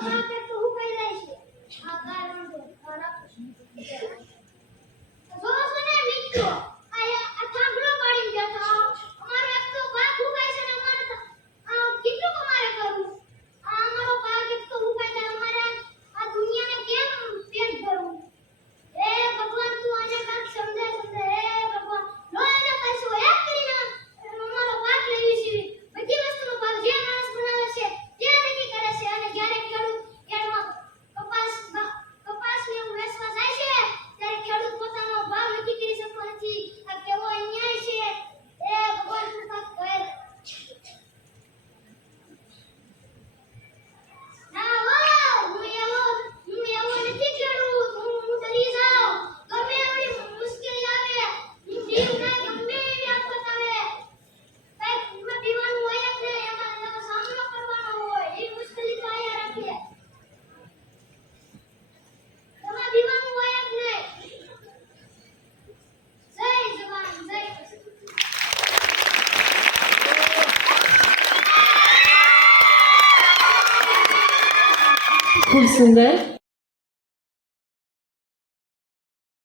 Thank you. 코스인데?